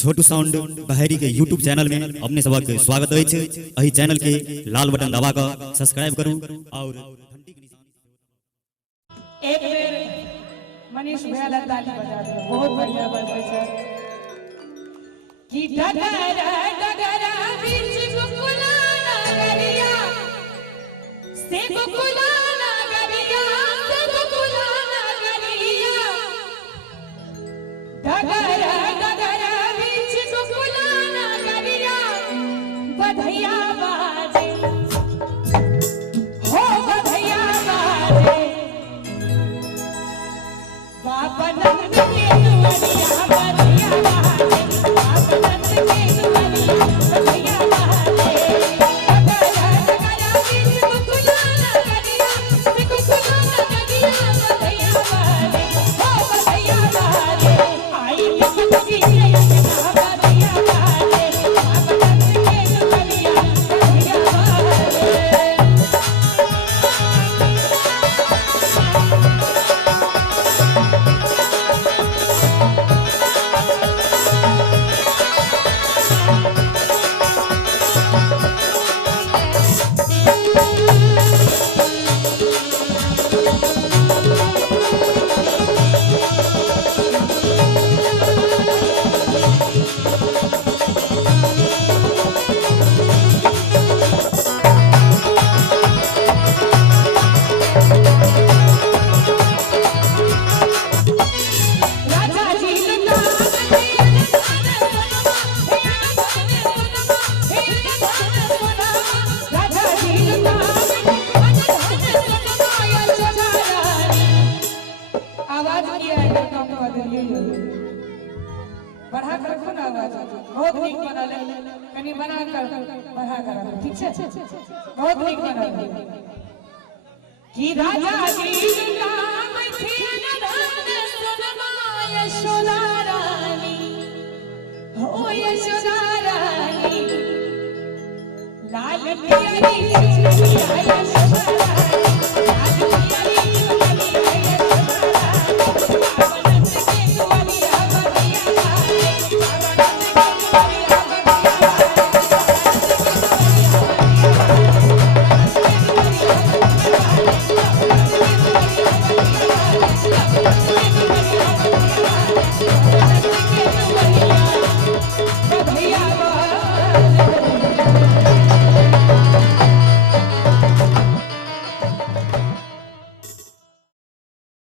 छोटू sound बहरी के YouTube channel में अपने सबक स्वागत है। अही चैनल के लाल बटन दबा कर सब्सक्राइब करूं और घंटी के निशान एक बेर मनीष भैया ताली बजा दो। बहुत बढ़िया बजबै छै कि डगर डगर बीच गुकुला नगरिया से गुकुला नगरिया से गुकुला नगरिया डगर डगर बीच गुकुला नगरिया बधैया बाजे हो बधैया बाजे बाप नंद के दुआरिया बधैया बाजे बाप नंद के दुआरिया बधैया बाजे डगर डगर बीच गुकुला नगरिया से गुकुला नगरिया बधैया बाजे हो बधैया बाजे आई के बच्ची के अंगना बधैया बाजे बाप नंद के दुआरिया बधैया बाजे। बढ़ा कर रखो ना आवाज बहुत नीक बनल है कनी बना कर बढ़ा कर रखो ठीक छै बहुत नीक बनल है कि राजा जी नाम थिन धन सुनमा यशोदा रानी हो यशोदा रानी लाल प्यारी